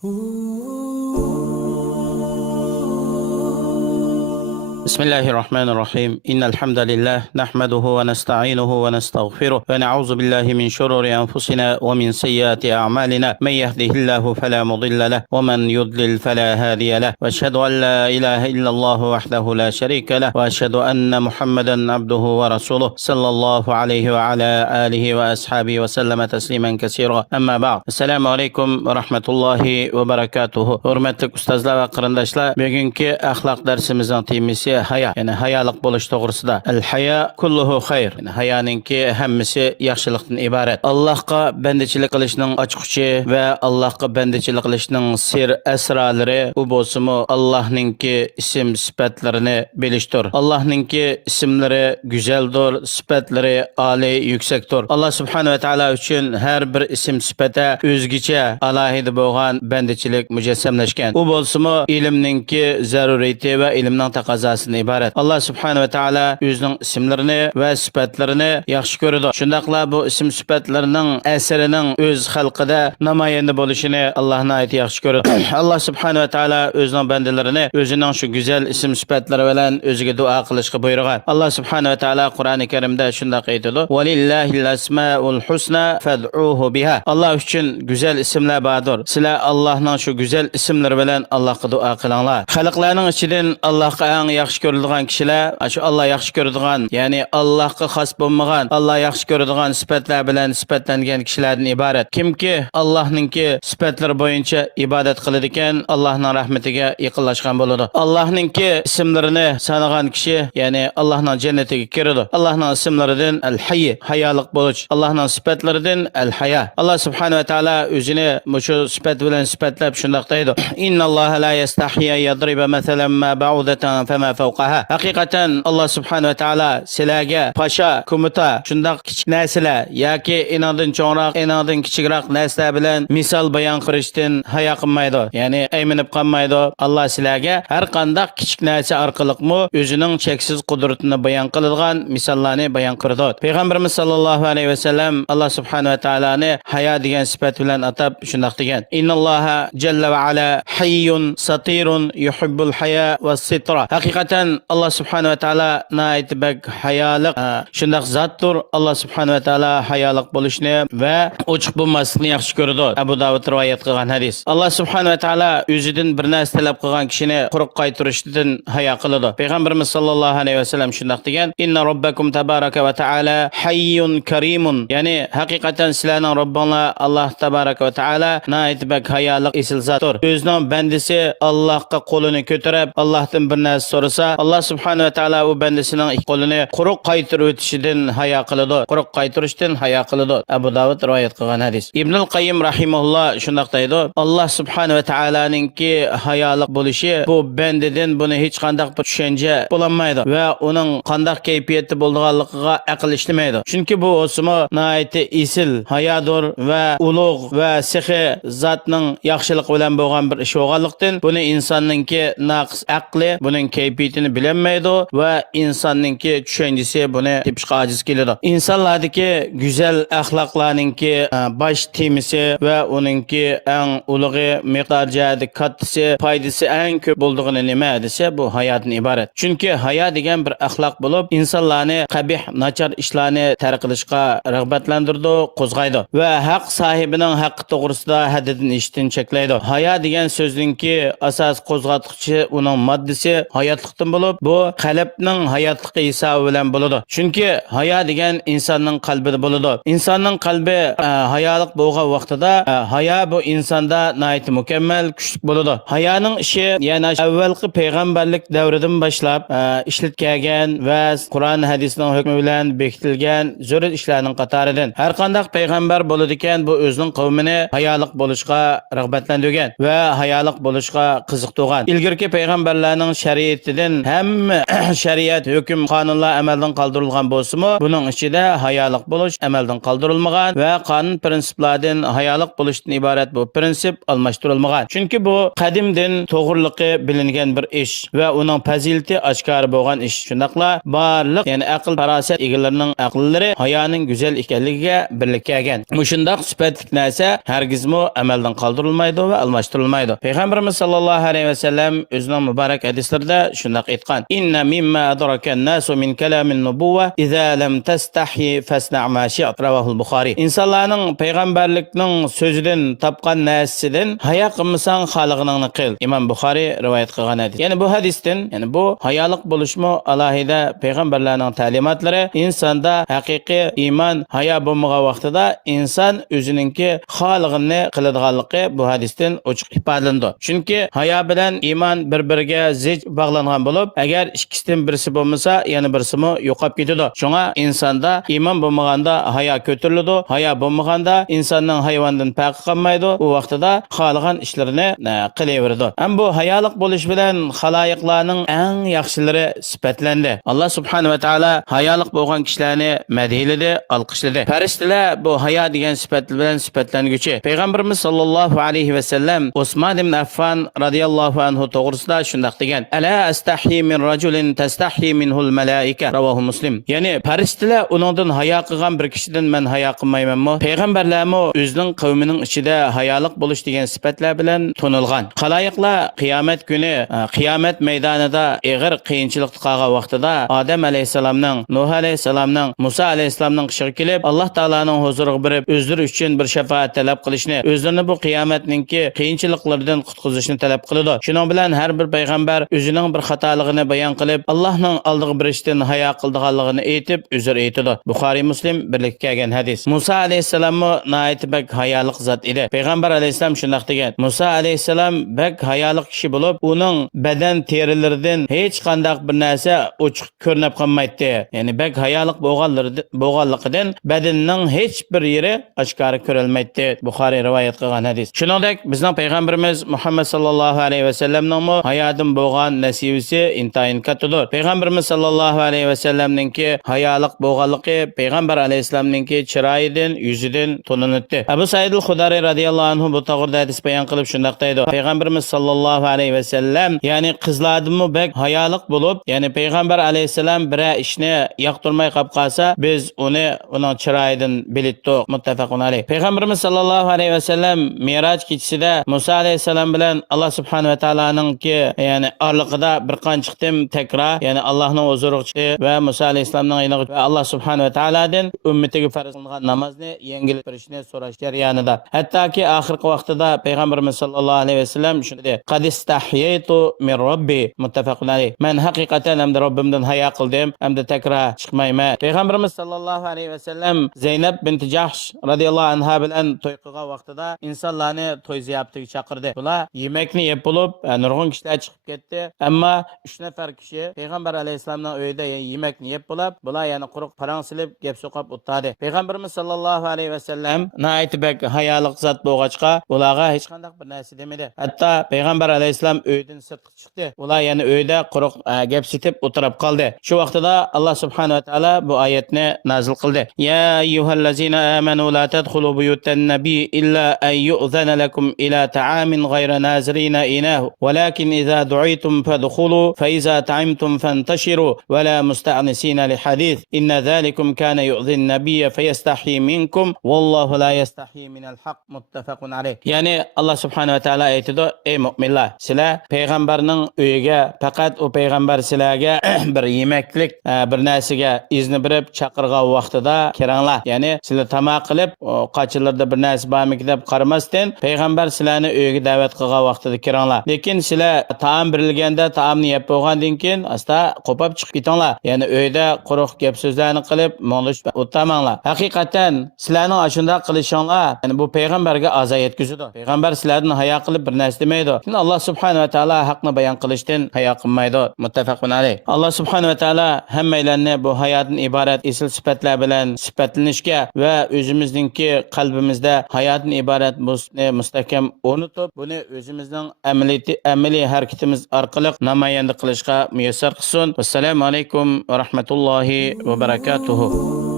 بسم الله الرحمن الرحيم إن الحمد لله نحمده ونستعينه ونستغفره ونعوذ بالله من شرور أنفسنا ومن سيئات أعمالنا من يهده الله فلا مضل له ومن يضلل فلا هادي له وأشهد أن لا إله إلا الله وحده لا شريك له وأشهد أن محمدا عبده ورسوله صلى الله عليه وعلى آله وأصحابه وسلم تسليما كثيرا أما بعد السلام عليكم ورحمة الله وبركاته. Hürmetli ustazlar ve qarindoshlar, bugungi axloq darsimizning temasi haya, yani hayoliq bo'lish to'g'risida. Al haya kulluhu xayr. Yani hayoninki hammasi yaxshilikdan iborat. Allohga bandachilik qilishning ochquchi va Allohga bandachilik qilishning sir asrolari u bo'lsa-mu Allohninki ism sifatlarini bilishdir. Allohninki ismlari go'zaldir, sifatlari oliy, yuksakdir. Alloh subhanahu va taolo uchun har bir ism sifata o'zgacha alohida bo'lgan bandachilik mujassamlashgan. U bo'lsa-mu ilmninki zaruriyati va ilmning taqozosidan iborat. Alloh subhanahu va taolo o'zining ismlarini va sifatlarini yaxshi ko'radi. Shundaqla bu ism sifatlarining asarining o'z xalqida namoyanda bo'lishini Allohning ayti yaxshi ko'radi. Alloh subhanahu va taolo o'zining bandalarini o'zining shu go'zal ism sifatlari bilan o'ziga duo qilishga buyurgan. Alloh subhanahu va taolo Qur'oni Karimda shunday aytadi: "Valillahil asmaul husna fad'uhu biha." Alloh uchun go'zal ismlar bordir. Sizlar Allohning shu go'zal ismlari bilan Allohga duo qilinglar. Xalqlarning ichidan Allohga eng yaxshi ko'riladigan kishilar, shu Alloh yaxshi ko'radigan, ya'ni Allohga xos bo'lmagan, Alloh yaxshi ko'radigan sifatlar bilan sifatlangan kishilardan iborat. Kimki Allohninki sifatlari bo'yicha ibodat qiladi ekan, Allohning rahmatiga yaqinlashgan bo'ladi. Allohninki ismlarini sanagan kishi, ya'ni Allohning jannatiga kiradi. Allohning ismlaridan al-hayy, hayoliq bo'lish. Allohning sifatlaridan al-haya. Alloh subhanahu va taolo o'zini shu sifat bilan sifatlab shunday deydi: "Innalloha la yastahiya yadriba masalan ma ba'udatan fama fawqaha." Haqiqatan Alloh subhanahu va taolo sizlarga pasha, komuta, shunday kichik narsalar yoki enodin cho'nroq, enodin kichikroq narsalar bilan misol bayon qilishdan hayo qilmaydi. Ya'ni ayminib qolmaydi. Alloh sizlarga har qanday kichik narsa orqaliqmi o'zining cheksiz qudratini bayon qiladigan misollarni bayon qildi. Payg'ambarimiz sollallohu alayhi va sallam Alloh subhanahu va taoloni hayo degan sifat bilan atab shunday degan: "Innalloha jalla va ala hayyun satirun yuhibbul haya va sitra." Haqiqatan Alloh subhanahu va taolo naitbak hayoliq shunday zotdir. Alloh subhanahu va taolo hayoliq bo'lishni va ochiq bo'lmaslikni yaxshi ko'radi. Abu Davud rivoyat qilgan hadis. Alloh subhanahu va taolo o'zidan bir narsa talab qilgan kishini quruq qaytarishdan hayo qiladi. Payg'ambarimiz sollallohu alayhi va sallam shunday degan: "Inna robbakum tabaraka va taala hayyun karimun." Ya'ni haqiqatan sizlarning Robbinglar Alloh tabaraka va taolo naitbak hayoliq esil zotdir. O'zining bandasi Allohga qo'lini ko'tarib, Allohdan bir narsa so'rasa, Alloh subhanahu va taolo u bandasining qo'lini quruq qaytarib o'tishidan hayo qiladi. Quruq qaytarishdan hayo qiladi. Abu Davud rivoyat qilgan hadis. Ibnul Qayyim rahimahulloh shunday deydi: Alloh subhanahu va taoloninki hayoliq bo'lishi bu bandadan buni hech qanday bir tushuncha bo'lmaydi va uning qanday kayfiyatda bo'lganligiga aql ishlamaydi. Chunki bu o'simi naiti isil hayodir va ulug' va sihi zotning yaxshiligi bilan bo'lgan bir ish bo'lganlikdan buni insonninki naqs aqli buning kayfiyatini bilmaydi va insonninki tushunchasi buni tepishga ojiz keladi. İnsanlardaki güzel axloqlarninki bosh temisi va uningki eng ulug'i miqdorjadi kattasi foydasi eng ko'p bo'ldig'ini nima desa bu hayotdan iborat. Chunki hayot degan bir axloq bo'lib, insonlarni qabih, nachar ishlarni tark qilishga rag'batlantirdi, qo'zg'aydi va haq sohibining haqqi to'g'risida haddidan ishdan cheklaydi. Hayot degan so'zningki asos qo'zg'atuvchi uning moddasi hayotlikdan bo'lib, bu qalbning hayotligi hisobi bilan bo'ladi. Chunki hayot degan insonning qalbida bo'ladi. Insonning qalbi hayoliq bo'lgan vaqtida hayo bu insonda nihoyat mukammal kuchli bo'ladi. Hayoning ishi yana avvalgi payg'ambarlik davridan boshlab ishlatgan va Qur'on hadisning hukmi bilan bekitilgan zo'r ishlarning qatoridan. Har qanday payg'ambar bo'ladi ekan, bu o'zining qavmini hayoliq bo'lishga rag'batlantirgan va hayoliq bo'lishga qiziqtirgan. Ilgirki payg'ambarlarning shariatidan lekin ham shariat hukm qonunlar amaldan qoldirilgan bo'lsa-mu, buning ichida hayolik bo'lish amaldan qoldirilmagan va qonun prinsiplardan hayolik bo'lishdan iborat bu prinsip almashtirilmagan. Chunki bu qadimdan to'g'riliqi bilingan bir ish va uning fazilati oshkor bo'lgan ish. Shundaqla barliq, ya'ni aql farosat egalarining aqllari hayoning go'zal ekanligiga birlik kelgan. Mushundaq sifatlik narsa hargizmi amaldan qoldirilmaydi va almashtirilmaydi. Payg'ambarimiz sallallohu alayhi va sallam o'zining muborak hadislarida shundaq aytgan: "Inna mimma adraka an-nasu min kalamin nubuwwa idza lam tastahi fasna' ma shi'ta." Ravahul Buxoriy. İnsanlarning payg'ambarlikning so'zidan topgan narsasidan hayo qilmasang xalqingni qil. Imom Buxoriy rivoyat qilgan hadis. Ya'ni bu hadisdan, ya'ni bu hayolik bo'lishmi alohida payg'ambarlarning ta'limotlari insonda haqiqiy iymon hayo bo'lmagan vaqtida inson o'ziningki xalqini qiladiganligi bu hadisdan ochiq ifodalandi. Chunki hayo bilan iymon bir-biriga zich bog'langan bo'lib, agar ikkisidan birisi bo'lmasa, yana birisimi yo'qolib ketadi. Shunga insonda iymon bo'lmaganda hayo ko'tariladi, hayo bo'lmaganda insonning hayvondan farqi qolmaydi. U vaqtida xohlagan ishlarini qilaveradi. Ham bu hayolik bo'lish bilan xaloyiqlarning eng yaxshilari sifatlandi. Alloh subhanahu va taolo hayolik bo'lgan kishilarni madhiladi, alqishladi. Farishtalar bu hayo degan sifat bilan sifatlanguchi. Payg'ambarimiz sallallohu alayhi va sallam Usmon ibn Affan radhiyallohu anhu to'g'risida shundaq degan: "Ala astahyi min rajulin tastahyi minhul malaika." Ravohu Muslim. Ya'ni farishtalar uningdan hayo qilgan bir kishidan men hayo qilmaymanmi? Payg'ambarlarmi o'zining qavmining ichida hayolik bo'lish degan sifatlar bilan tonilgan. Xaloyiqlar qiyomat kuni qiyomat maydonida og'ir qiyinchilik qolgan vaqtida Odam alayhisalomning, Nuh alayhisalomning, Musa alayhisalomning qishiga kelib, Alloh taolaning huzuriga borib, o'zlari uchun bir shafaat talab qilishni, o'zlarini bu qiyomatningki qiyinchiliklardan qutqizishni talab qiladi. Shuning bilan har bir payg'ambar o'zining bir xatoligini bayon qilib, Allohning oldiga birishdan hayo qilganligini aytib, uzr aytadi. Buxoriy Muslim birlikka kelgan hadis. Musa alayhisalomni nihoyat bak hayolik zot edi. Payg'ambar alayhisalom shundaq degan: Musa alayhisalom bak hayolik kishi bo'lib, uning badan terilaridan hech qanday bir narsa ochiq ko'rinib qolmaydi. Ya'ni bak hayolik bo'lganligidan badanining hech bir yeri oshkora ko'rilmaydi. Buxoriy rivoyat qilgan hadis. Shuningdek, bizning payg'ambarimiz Muhammad sallallohu alayhi va sallamning hayodan bo'lgan nasibasi intayin kattadir. Payg'ambarimiz sallallohu alayhi va sallamningki hayolik bo'lganligi payg'ambar alayhisalomningki chiroyidan, yuzidan to'linadi. Abu Said al-Xudari radhiyallohu anhu bu to'g'rida hadis bayon qilib shundaq deydi: Payg'ambarimiz sallallohu alayhi va sallam, ya'ni qizlardanmi bek hayolik bo'lib, ya'ni payg'ambar alayhisalom bir ishni yoqtirmay qolib qolsa, biz uning chiroyidan bilitdik. Muttafaqun alayh. Payg'ambarimiz sallallohu alayhi va sallam Miraj kechasida Musa alayhisalom bilan Alloh subhanahu va taoloninki ya'ni orliqida bir qanchiqdim takrar, ya'ni Allohning huzuriga chiqdi va Musa alayhisalomning yoniga va Alloh subhanahu va taolodan ummatiga farz qilingan namozni yengilib berishni so'rash jarayonida. Hattoki oxirgi vaqtida payg'ambarimiz sallallohu alayhi va sallam shunday dedi: "Qad istahyaytu min robbi." Muttafaqun alayh. Men haqiqatan hamda Robbimdan hayo qildim, hamda takrar chiqmayman. Payg'ambarimiz sallallohu alayhi va sallam Zaynab bint Jahsh radhiyallohu anha bilan to'y qilgan vaqtida insonlarni to'y ziyofatiga chaqirdi. Ular yemekni yeb bo'lib, nurg'un kishilar chiqib ketdi. Ammo 3 nafar kishi payg'ambar alayhisalomning uyida yemekni yeb bo'lib, bular yana quruq parang silib gap so'qib o'tadi. Payg'ambarimiz sallallohu alayhi va sallam naaytibak hayolik zot bo'lg'achqa ularga hech qanday bir narsa demadi. Hatto payg'ambar alayhisalom uydan sirtqa chiqdi. Ular yana uyda quruq gap sitib o'tirib qoldi. Shu vaqtida Alloh subhanahu va taolo bu oyatni nazil qildi. Ya ayyuhallazina amanu la tadkhulu buyutan nabiy illa an yu'zana lakum ila ta'amin ghayra nazirina inahu walakin idza du'itum fadkhulu fa iza ta'imtum fantashiru wa la musta'nisina li hadith inna dhalikum kana yu'dhi an-nabiy fayastahi minkum wallahu la yastahi min al-haq. Muttafaqun alayh. Ya'ni Alloh subhanahu va taolo aytadi: ey mu'minlar, sizlar payg'ambarning uyiga faqat u payg'ambar sizlarga bir yemaklik bir narsaga izni berib chaqirgan vaqtida kiranglar. Ya'ni sizlar tamoq qilib qochilarda bir narsa bormi deb qaramasdan payg'ambar sizlarni uyiga da'vat qilgan vaqtida kiranglar. Lekin sizlar taom berilganda taomni yeb bo'lgandan keyin asta qo'pab chiqib ketinglar. Ya'ni uyda quruq gap so'zlarni qilib mo'ng'ish o'tamanglar. Haqiqatan sizlarning ashunda qilishinglar, ya'ni bu payg'ambarga azor yetkazadi. Payg'ambar sizlardan hayo qilib bir narsa demaydi. Allah subhanahu va taolo haqni bayon qilishdan hayo qilmaydi. Muttafaqun alayh. Allah subhanahu va taolo hammalarni bu hayotdan iborat esil sifatlar bilan sifatlanishga va o'zimizningki qalbimizda hayotdan iborat mustahkam o'rnatib, buni o'zimizning amaliy harakatimiz orqali namoyon himoyani qilishga muyassar qilsin. Assalomu alaykum va rahmatullohi va barakatuh.